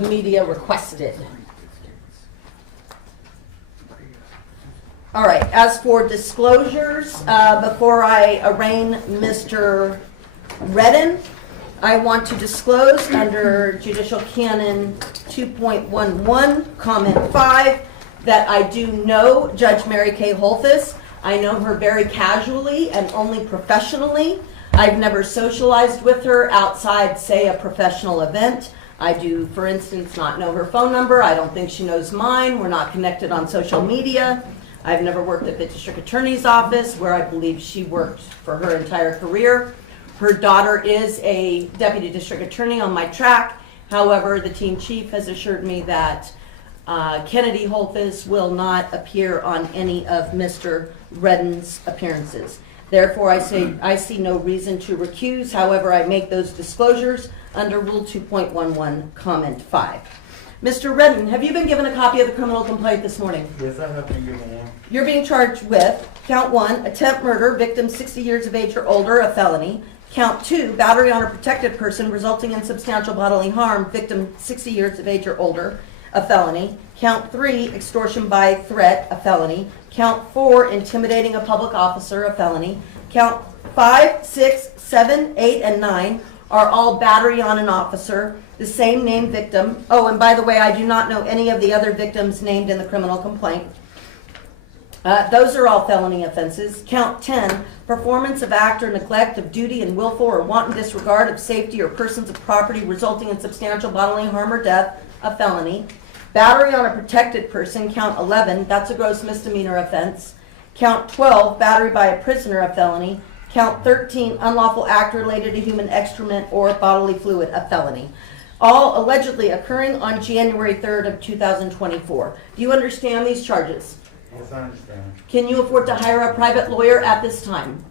the media requested. All right, as for disclosures, before I arraign Mr. Redden, I want to disclose under Judicial Canon 2.11, Comment 5, that I do know Judge Mary Kay Holthus. I know her very casually and only professionally. I've never socialized with her outside, say, a professional event. I do, for instance, not know her phone number. I don't think she knows mine. We're not connected on social media. I've never worked at the district attorney's office, where I believe she worked for her entire career. Her daughter is a deputy district attorney on my track. However, the team chief has assured me that Kennedy Holthus will not appear on any of Mr. Redden's appearances. Therefore, I see no reason to recuse. However, I make those disclosures under Rule 2.11, Comment 5. Mr. Redden, have you been given a copy of the criminal complaint this morning? Yes, I have been given one. You're being charged with count 1, attempt murder, victim 60 years of age or older, a felony. Count 2, battery on a protected person resulting in substantial bodily harm, victim 60 years of age or older, a felony. Count 3, extortion by threat, a felony. Count 4, intimidating a public officer, a felony. Count 5, 6, 7, 8, and 9 are all battery on an officer, the same named victim. Oh, and by the way, I do not know any of the other victims named in the criminal complaint. Those are all felony offenses. Count 10, performance of act or neglect of duty and willful or wanton disregard of safety or persons of property resulting in substantial bodily harm or death, a felony. Battery on a protected person, count 11, that's a gross misdemeanor offense. Count 12, battery by a prisoner, a felony. Count 13, unlawful act related to human excrement or bodily fluid, a felony. All allegedly occurring on January 3rd of 2024. Do you understand these charges? Yes, I understand. Can you afford to hire a private lawyer at this time?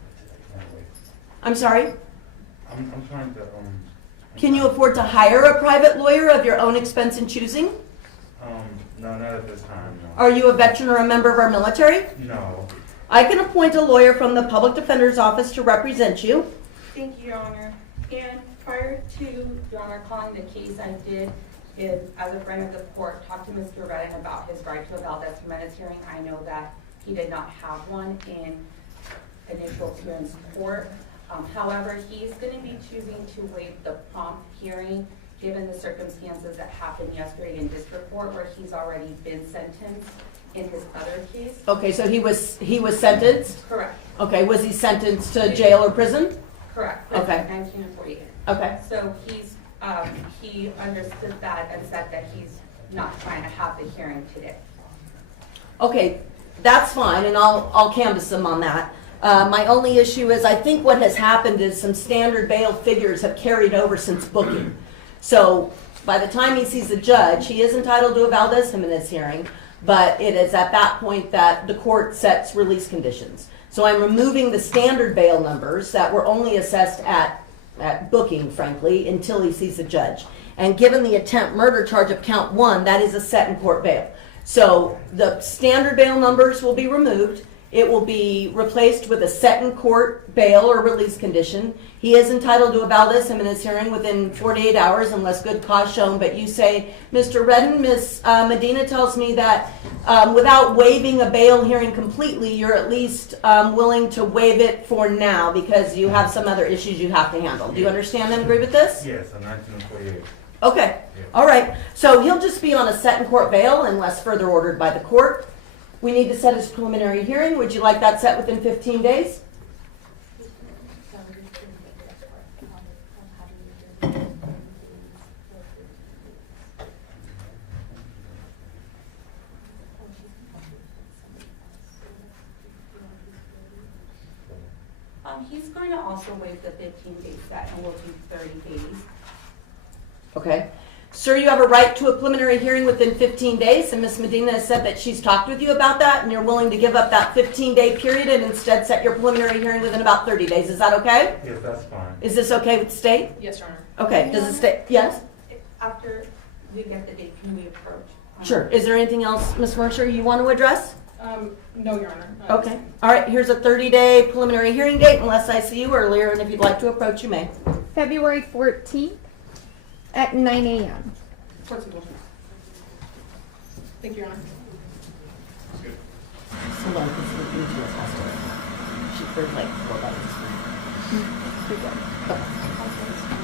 I'm sorry? I'm trying to, Can you afford to hire a private lawyer of your own expense and choosing? no, not at this time, no. Are you a veteran or a member of our military? No. I can appoint a lawyer from the Public Defender's Office to represent you. Thank you, Your Honor. And prior to Your Honor calling the case, I did, as a friend of the court, talk to Mr. Redden about his right to a Valdez Jimenez hearing. I know that he did not have one in initial appearance court. However, he's going to be choosing to waive the prompt hearing given the circumstances that happened yesterday in district court where he's already been sentenced in his other case. Okay, so he was sentenced? Correct. Okay, was he sentenced to jail or prison? Correct. Okay. 1948. Okay. So he understood that and said that he's not trying to have the hearing today. Okay, that's fine, and I'll canvass him on that. My only issue is I think what has happened is some standard bail figures have carried over since booking. So by the time he sees the judge, he is entitled to a Valdez Jimenez hearing, but it is at that point that the court sets release conditions. So I'm removing the standard bail numbers that were only assessed at booking, frankly, until he sees the judge. And given the attempt murder charge of count 1, that is a set in court bail. So the standard bail numbers will be removed. It will be replaced with a set in court bail or release condition. He is entitled to a Valdez Jimenez hearing within 48 hours unless good cause shown. But you say, Mr. Redden, Ms. Medina tells me that without waiving a bail hearing completely, you're at least willing to waive it for now because you have some other issues you have to handle. Do you understand and agree with this? Yes, in 1948. Okay. All right. So he'll just be on a set in court bail unless further ordered by the court. We need to set his preliminary hearing. Would you like that set within 15 days? He's going to also waive the 15-day set and we'll do 30 days. Okay. Sir, you have a right to a preliminary hearing within 15 days, and Ms. Medina has said that she's talked with you about that, and you're willing to give up that 15-day period and instead set your preliminary hearing within about 30 days. Is that okay? Yes, that's fine. Is this okay with the state? Yes, Your Honor. Okay. Does the state? Yes? After we get the date, can we approach? Sure. Is there anything else, Ms. Mercer, you want to address? No, Your Honor. Okay. All right. Here's a 30-day preliminary hearing date unless I see you earlier, and if you'd like to approach, you may. February 14th at 9 a.m. Court's in motion. Thank you, Your Honor. Hold on, this is each of us has to. She heard like 4 buttons. Pretty good. Okay.